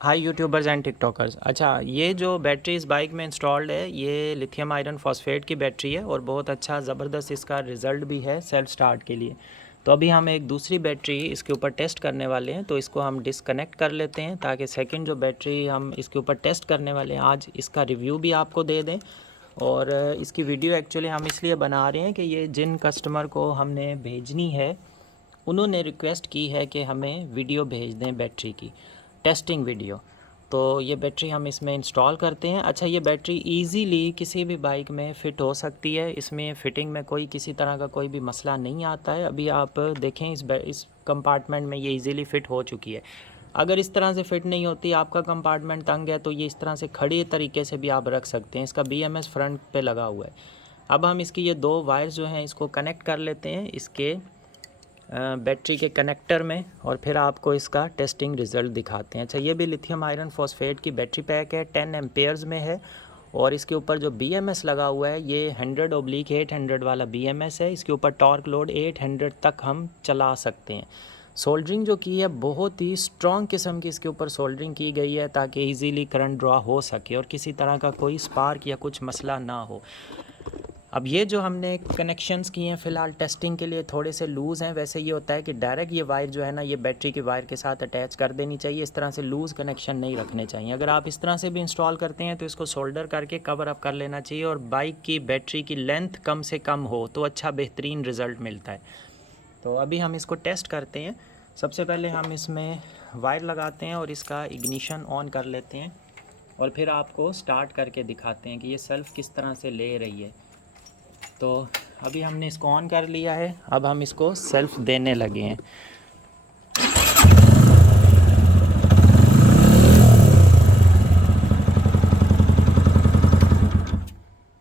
Hi YouTubers and TikTokers. अच्छा, ये जो बैटरी इस बाइक में इंस्टॉल्ड है ये लिथियम आयरन फॉस्फेट की बैटरी है और बहुत अच्छा ज़बरदस्त इसका रिज़ल्ट भी है सेल्फ स्टार्ट के लिए। तो अभी हम एक दूसरी बैटरी इसके ऊपर टेस्ट करने वाले हैं, तो इसको हम डिसकनेक्ट कर लेते हैं ताकि सेकंड जो बैटरी हम इसके ऊपर टेस्ट करने वाले हैं आज इसका रिव्यू भी आपको दे दें। और इसकी वीडियो एक्चुअली हम इसलिए बना रहे हैं कि ये जिन कस्टमर को हमने भेजनी है उन्होंने रिक्वेस्ट की है कि हमें वीडियो भेज दें बैटरी की टेस्टिंग वीडियो। तो ये बैटरी हम इसमें इंस्टॉल करते हैं। अच्छा, ये बैटरी इजीली किसी भी बाइक में फ़िट हो सकती है, इसमें फ़िटिंग में कोई किसी तरह का कोई भी मसला नहीं आता है। अभी आप देखें इस कंपार्टमेंट में ये इजीली फ़िट हो चुकी है। अगर इस तरह से फ़िट नहीं होती, आपका कंपार्टमेंट तंग है, तो ये इस तरह से खड़ी तरीके से भी आप रख सकते हैं। इसका BMS फ्रंट पे लगा हुआ है। अब हम इसकी ये दो वायर्स जो हैं इसको कनेक्ट कर लेते हैं इसके बैटरी के कनेक्टर में और फिर आपको इसका टेस्टिंग रिज़ल्ट दिखाते हैं। अच्छा, ये भी लिथियम आयरन फॉस्फेट की बैटरी पैक है, 10 एम्पेयर्स में है और इसके ऊपर जो BMS लगा हुआ है ये 100/800 वाला BMS है। इसके ऊपर टॉर्क लोड 800 तक हम चला सकते हैं। सोल्डरिंग जो की है बहुत ही स्ट्रॉन्ग किस्म की इसके ऊपर सोल्डरिंग की गई है ताकि इजीली करंट ड्रॉ हो सके और किसी तरह का कोई स्पार्क या कुछ मसला ना हो। अब ये जो हमने कनेक्शंस किए हैं फ़िलहाल टेस्टिंग के लिए थोड़े से लूज़ हैं। वैसे ये होता है कि डायरेक्ट ये वायर जो है ना ये बैटरी की वायर के साथ अटैच कर देनी चाहिए, इस तरह से लूज़ कनेक्शन नहीं रखने चाहिए। अगर आप इस तरह से भी इंस्टॉल करते हैं तो इसको सोल्डर करके कवर अप कर लेना चाहिए और बाइक की बैटरी की लेंथ कम से कम हो तो अच्छा बेहतरीन रिज़ल्ट मिलता है। तो अभी हम इसको टेस्ट करते हैं। सबसे पहले हम इसमें वायर लगाते हैं और इसका इग्निशन ऑन कर लेते हैं और फिर आपको स्टार्ट करके दिखाते हैं कि ये सेल्फ़ किस तरह से ले रही है। तो अभी हमने इसको ऑन कर लिया है, अब हम इसको सेल्फ देने लगे हैं।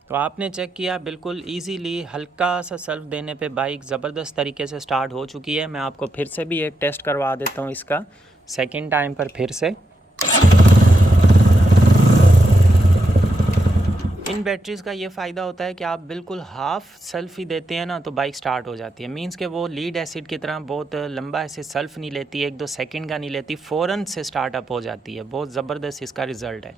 तो आपने चेक किया बिल्कुल इजीली हल्का सा सेल्फ देने पे बाइक ज़बरदस्त तरीके से स्टार्ट हो चुकी है। मैं आपको फिर से भी एक टेस्ट करवा देता हूँ इसका सेकंड टाइम पर फिर से। इन बैटरीज़ का ये फ़ायदा होता है कि आप बिल्कुल हाफ़ सेल्फ ही देते हैं ना तो बाइक स्टार्ट हो जाती है। मींस कि वो लीड एसिड की तरह बहुत लंबा ऐसे सेल्फ नहीं लेती, 1-2 सेकंड का नहीं लेती, फ़ौरन से स्टार्टअप हो जाती है। बहुत ज़बरदस्त इसका रिज़ल्ट है।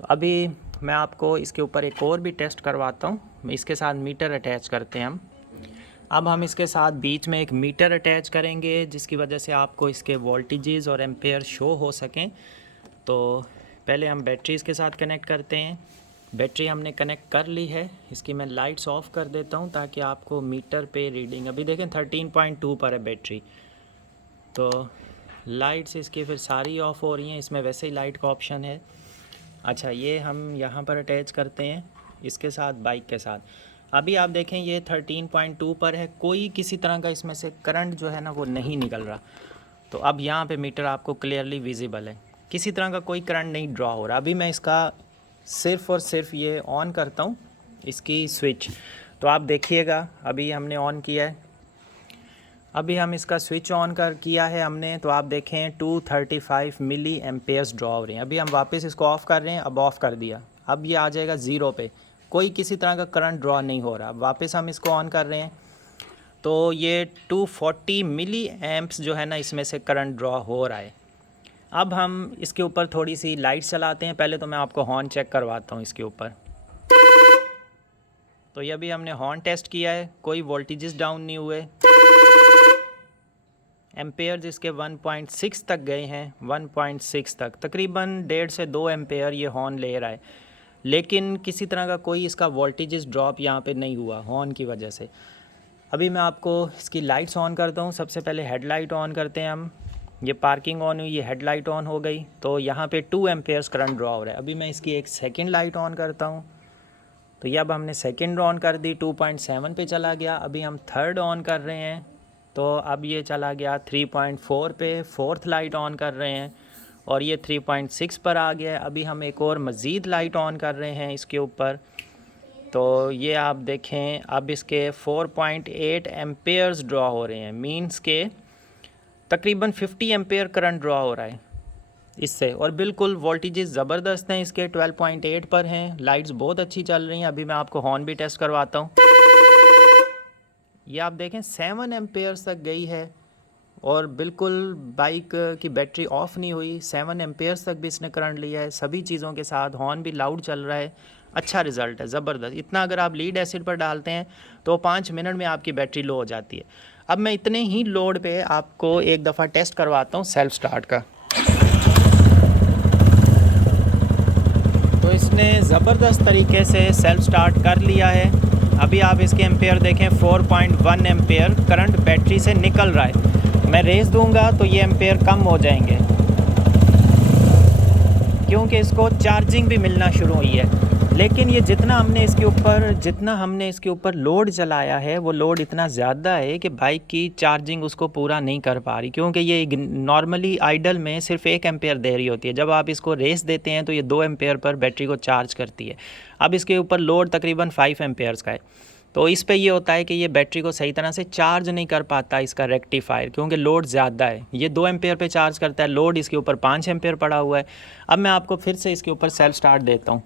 तो अभी मैं आपको इसके ऊपर एक और भी टेस्ट करवाता हूँ। इसके साथ मीटर अटैच करते हैं हम। अब हम इसके साथ बीच में एक मीटर अटैच करेंगे जिसकी वजह से आपको इसके वोल्टेजेस और एम्पेयर शो हो सकें। तो पहले हम बैटरीज़ के साथ कनेक्ट करते हैं। बैटरी हमने कनेक्ट कर ली है, इसकी मैं लाइट्स ऑफ कर देता हूँ ताकि आपको मीटर पे रीडिंग, अभी देखें 13.2 पर है बैटरी। तो लाइट्स इसकी फिर सारी ऑफ हो रही हैं, इसमें वैसे ही लाइट का ऑप्शन है। अच्छा, ये हम यहाँ पर अटैच करते हैं इसके साथ बाइक के साथ। अभी आप देखें ये 13.2 पर है, कोई किसी तरह का इसमें से करंट जो है ना वो नहीं निकल रहा। तो अब यहाँ पे मीटर आपको क्लियरली विजिबल है, किसी तरह का कोई करंट नहीं ड्रॉ हो रहा। अभी मैं इसका सिर्फ़ और सिर्फ ये ऑन करता हूँ इसकी स्विच, तो आप देखिएगा अभी हमने ऑन किया है। अभी हम इसका स्विच ऑन कर किया है हमने, तो आप देखें 235 मिली एम्पेयर्स ड्रॉ हो रहे हैं। अभी हम वापस इसको ऑफ़ कर रहे हैं, अब ऑफ़ कर दिया, अब ये आ जाएगा ज़ीरो पे, कोई किसी तरह का करंट ड्रॉ नहीं हो रहा। अब वापस हम इसको ऑन कर रहे हैं तो ये 240 मिली एम्प्स जो है ना इसमें से करंट ड्रॉ हो रहा है। अब हम इसके ऊपर थोड़ी सी लाइट चलाते हैं। पहले तो मैं आपको हॉर्न चेक करवाता हूँ इसके ऊपर। तो ये अभी हमने हॉर्न टेस्ट किया है, कोई वोल्टेजेस डाउन नहीं हुए। एम्पेयर इसके 1.6 तक गए हैं, 1.6 तक, तकरीबन 1.5 से 2 एम्पेयर ये हॉर्न ले रहा है। लेकिन किसी तरह का कोई इसका वोल्टेजेस ड्रॉप यहाँ पे नहीं हुआ हॉर्न की वजह से। अभी मैं आपको इसकी लाइट्स ऑन करता हूँ। सबसे पहले हेडलाइट ऑन करते हैं हम। ये पार्किंग ऑन हुई, ये हेडलाइट ऑन हो गई, तो यहाँ पे 2 एम्पेयर्स करंट ड्रॉ हो रहा है। अभी मैं इसकी एक सेकंड लाइट ऑन करता हूँ, तो ये अब हमने सेकंड ऑन कर दी, 2.7 पे चला गया। अभी हम थर्ड ऑन कर रहे हैं, तो अब ये चला गया 3.4 पे। फोर्थ लाइट ऑन कर रहे हैं और ये 3.6 पर आ गया है। अभी हम एक और मज़ीद लाइट ऑन कर रहे हैं इसके ऊपर, तो ये आप देखें अब इसके 4.8 एम्पेयर्स ड्रॉ हो रहे हैं। मींस के तकरीबन 50 एम्पेयर करंट ड्रॉ हो रहा है इससे, और बिल्कुल वोल्टेजेस ज़बरदस्त हैं इसके, 12.8 पर हैं। लाइट्स बहुत अच्छी चल रही हैं। अभी मैं आपको हॉर्न भी टेस्ट करवाता हूँ। ये आप देखें 7 एम्पेयर्स तक गई है और बिल्कुल बाइक की बैटरी ऑफ नहीं हुई, 7 एम्पेयर्स तक भी इसने करंट लिया है सभी चीज़ों के साथ। हॉर्न भी लाउड चल रहा है, अच्छा रिज़ल्ट है, ज़बरदस्त। इतना अगर आप लीड एसिड पर डालते हैं तो 5 मिनट में आपकी बैटरी लो हो जाती है। अब मैं इतने ही लोड पे आपको एक दफ़ा टेस्ट करवाता हूँ सेल्फ स्टार्ट का। तो इसने ज़बरदस्त तरीके से सेल्फ स्टार्ट कर लिया है। अभी आप इसके एम्पेयर देखें, 4.1 एम्पेयर करंट बैटरी से निकल रहा है। मैं रेस दूंगा तो ये एम्पेयर कम हो जाएंगे क्योंकि इसको चार्जिंग भी मिलना शुरू हुई है। लेकिन ये जितना हमने इसके ऊपर लोड चलाया है वो लोड इतना ज़्यादा है कि बाइक की चार्जिंग उसको पूरा नहीं कर पा रही, क्योंकि ये नॉर्मली आइडल में सिर्फ 1 एम्पेयर दे रही होती है। जब आप इसको रेस देते हैं तो ये 2 एम्पेयर पर बैटरी को चार्ज करती है। अब इसके ऊपर लोड तकरीबन 5 एम्पेयर्स का है, तो इस पे ये होता है कि ये बैटरी को सही तरह से चार्ज नहीं कर पाता इसका रेक्टिफायर, क्योंकि लोड ज़्यादा है। ये 2 एम्पेयर पे चार्ज करता है, लोड इसके ऊपर 5 एम्पेयर पड़ा हुआ है। अब मैं आपको फिर से इसके ऊपर सेल्फ स्टार्ट देता हूँ।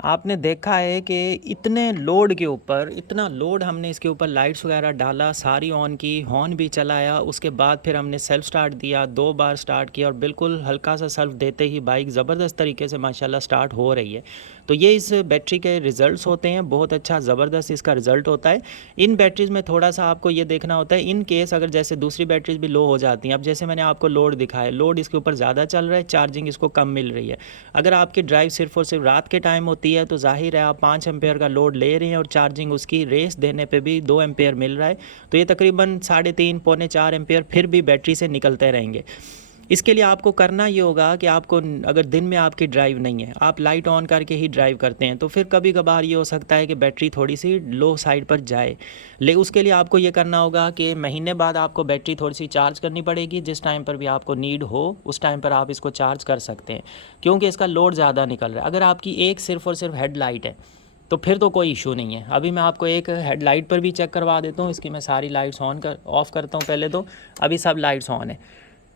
आपने देखा है कि इतने लोड के ऊपर, इतना लोड हमने इसके ऊपर लाइट्स वगैरह डाला, सारी ऑन की, हॉर्न भी चलाया, उसके बाद फिर हमने सेल्फ स्टार्ट दिया, 2 बार स्टार्ट किया और बिल्कुल हल्का सा सेल्फ देते ही बाइक ज़बरदस्त तरीके से माशाल्लाह स्टार्ट हो रही है। तो ये इस बैटरी के रिज़ल्ट्स होते हैं, बहुत अच्छा ज़बरदस्त इसका रिज़ल्ट होता है। इन बैटरीज़ में थोड़ा सा आपको ये देखना होता है, इन केस अगर जैसे दूसरी बैटरीज़ भी लो हो जाती हैं, अब जैसे मैंने आपको लोड दिखाया, लोड इसके ऊपर ज़्यादा चल रहा है, चार्जिंग इसको कम मिल रही है। अगर आपकी ड्राइव सिर्फ और सिर्फ रात के टाइम होती है तो जाहिर है आप 5 एम्पेयर का लोड ले रहे हैं और चार्जिंग उसकी रेस देने पे भी 2 एम्पेयर मिल रहा है, तो ये तकरीबन 3.5 पौने 4 एम्पेयर फिर भी बैटरी से निकलते रहेंगे। इसके लिए आपको करना ये होगा कि आपको, अगर दिन में आपकी ड्राइव नहीं है, आप लाइट ऑन करके ही ड्राइव करते हैं, तो फिर कभी कभार ये हो सकता है कि बैटरी थोड़ी सी लो साइड पर जाए। उसके लिए आपको ये करना होगा कि महीने बाद आपको बैटरी थोड़ी सी चार्ज करनी पड़ेगी। जिस टाइम पर भी आपको नीड हो उस टाइम पर आप इसको चार्ज कर सकते हैं, क्योंकि इसका लोड ज़्यादा निकल रहा है। अगर आपकी एक सिर्फ और सिर्फ हेडलाइट है तो फिर तो कोई इशू नहीं है। अभी मैं आपको एक हेडलाइट पर भी चेक करवा देता हूँ। इसकी मैं सारी लाइट्स ऑफ़ करता हूँ पहले तो। अभी सब लाइट्स ऑन है।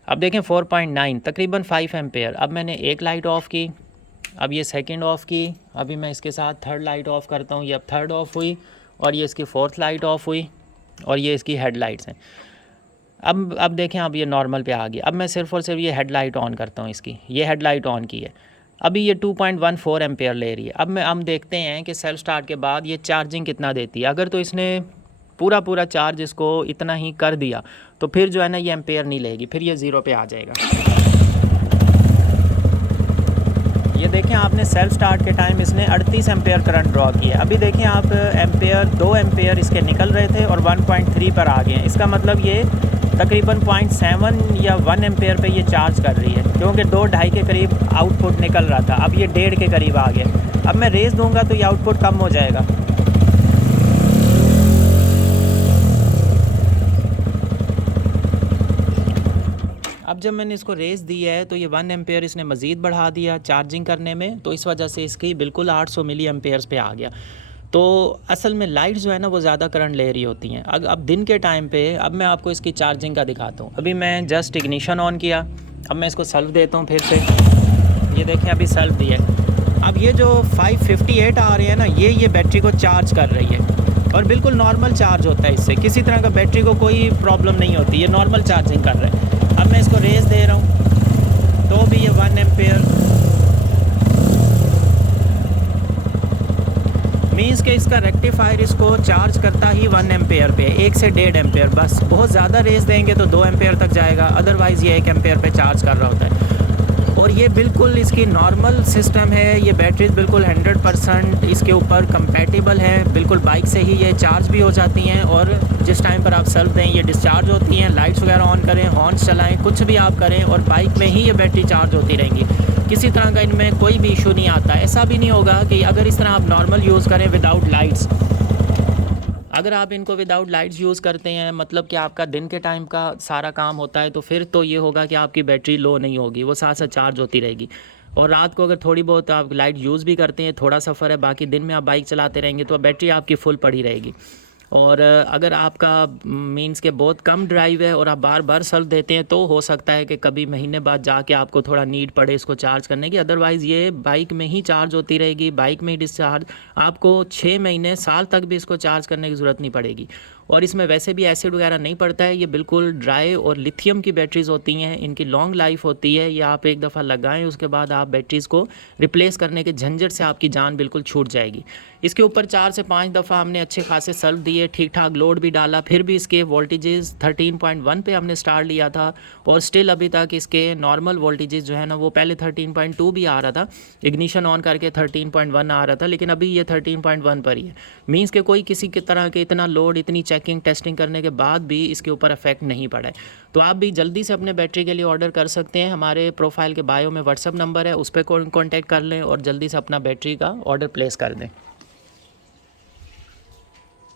अब देखें 4.9 तकरीबन 5 एम्पेयर। अब मैंने एक लाइट ऑफ़ की, अब ये सेकंड ऑफ़ की, अभी मैं इसके साथ थर्ड लाइट ऑफ़ करता हूँ। ये अब थर्ड ऑफ़ हुई और ये इसकी फोर्थ लाइट ऑफ़ हुई और ये इसकी हेडलाइट्स हैं। अब देखें, अब ये नॉर्मल पे आ गई। अब मैं सिर्फ और सिर्फ ये हेडलाइट ऑन करता हूँ इसकी, ये हेडलाइट ऑन की है। अभी ये 2.14 एम्पेयर ले रही है। अब हम देखते हैं कि सेल्फ स्टार्ट के बाद ये चार्जिंग कितना देती है। अगर तो इसने पूरा चार्ज इसको इतना ही कर दिया तो फिर जो है ना ये एम्पेयर नहीं लेगी, फिर ये 0 पे आ जाएगा। ये देखें, आपने सेल्फ स्टार्ट के टाइम इसने 38 एम्पेयर करंट ड्रॉ किया। अभी देखें आप, एम्पेयर 2 एम्पेयर इसके निकल रहे थे और 1.3 पर आ गए हैं। इसका मतलब ये तकरीबन 0.7 या 1 एम्पेयर पे ये चार्ज कर रही है, क्योंकि 2-2.5 के करीब आउटपुट निकल रहा था। अब ये 1.5 के करीब आ गया। अब मैं रेस दूंगा तो ये आउटपुट कम हो जाएगा। अब जब मैंने इसको रेस दी है तो ये 1 एम्पेयर इसने मज़ीद बढ़ा दिया चार्जिंग करने में, तो इस वजह से इसकी बिल्कुल 800 मिली एम्पेयर्स पे आ गया। तो असल में लाइट जो है ना वो ज़्यादा करंट ले रही होती हैं। अब दिन के टाइम पे, अब मैं आपको इसकी चार्जिंग का दिखाता हूँ। अभी मैं जस्ट इग्निशन ऑन किया, अब मैं इसको सेल्फ देता हूँ फिर से। ये देखें, अभी सेल्फ दिया है। अब ये जो 558 आ रहे हैं ना, ये बैटरी को चार्ज कर रही है और बिल्कुल नॉर्मल चार्ज होता है। इससे किसी तरह का बैटरी को कोई प्रॉब्लम नहीं होती, ये नॉर्मल चार्जिंग कर रहे हैं। अब मैं इसको रेस दे रहा हूँ तो भी ये 1 एम्पेयर मीन्स के इसका रेक्टिफायर इसको चार्ज करता ही 1 एम्पेयर पे, 1 से 1.5 एम्पेयर बस। बहुत ज़्यादा रेस देंगे तो 2 एम्पेयर तक जाएगा, अदरवाइज़ ये 1 एम्पेयर पे चार्ज कर रहा होता है। और ये बिल्कुल इसकी नॉर्मल सिस्टम है। ये बैटरीज बिल्कुल 100% इसके ऊपर कंपैटिबल है, बिल्कुल बाइक से ही ये चार्ज भी हो जाती हैं और जिस टाइम पर आप सेल्फ दें ये डिस्चार्ज होती हैं। लाइट्स वगैरह ऑन करें, हॉर्न्स चलाएं, कुछ भी आप करें और बाइक में ही ये बैटरी चार्ज होती रहेंगी। किसी तरह का इनमें कोई भी इशू नहीं आता। ऐसा भी नहीं होगा कि अगर इस तरह आप नॉर्मल यूज़ करें विदाउट लाइट्स, अगर आप इनको विदाउट लाइट्स यूज़ करते हैं, मतलब कि आपका दिन के टाइम का सारा काम होता है, तो फिर तो ये होगा कि आपकी बैटरी लो नहीं होगी, वो साथ साथ चार्ज होती रहेगी। और रात को अगर थोड़ी बहुत आप लाइट यूज़ भी करते हैं, थोड़ा सफ़र है, बाकी दिन में आप बाइक चलाते रहेंगे तो बैटरी आपकी फुल पड़ी रहेगी। और अगर आपका मीन्स के बहुत कम ड्राइव है और आप बार बार सर्व देते हैं तो हो सकता है कि कभी महीने बाद जाके आपको थोड़ा नीड पड़े इसको चार्ज करने की। अदरवाइज़ ये बाइक में ही चार्ज होती रहेगी, बाइक में ही डिस्चार्ज, आपको 6 महीने साल तक भी इसको चार्ज करने की ज़रूरत नहीं पड़ेगी। और इसमें वैसे भी एसिड वगैरह नहीं पड़ता है, ये बिल्कुल ड्राई और लिथियम की बैटरीज़ होती हैं, इनकी लॉन्ग लाइफ होती है। ये आप एक दफ़ा लगाएं उसके बाद आप बैटरीज़ को रिप्लेस करने के झंझट से आपकी जान बिल्कुल छूट जाएगी। इसके ऊपर 4 से 5 दफ़ा हमने अच्छे खासे सर्व दिए, ठीक ठाक लोड भी डाला, फिर भी इसके वोल्टेजेस 13.1 पे हमने स्टार्ट लिया था और स्टिल अभी तक इसके नॉर्मल वोल्टेजेस जो है ना वो पहले 13.2 भी आ रहा था, इग्निशन ऑन करके 13.1 आ रहा था, लेकिन अभी ये 13.1 पर ही है। मीन्स के कोई किसी की तरह के इतना लोड, इतनी चेकिंग टेस्टिंग करने के बाद भी इसके ऊपर इफेक्ट नहीं पड़ा है। तो आप भी जल्दी से अपने बैटरी के लिए ऑर्डर कर सकते हैं। हमारे प्रोफाइल के बायो में व्हाट्सअप नंबर है, उस पर कॉन्टैक्ट कर लें और जल्दी से अपना बैटरी का ऑर्डर प्लेस कर दें।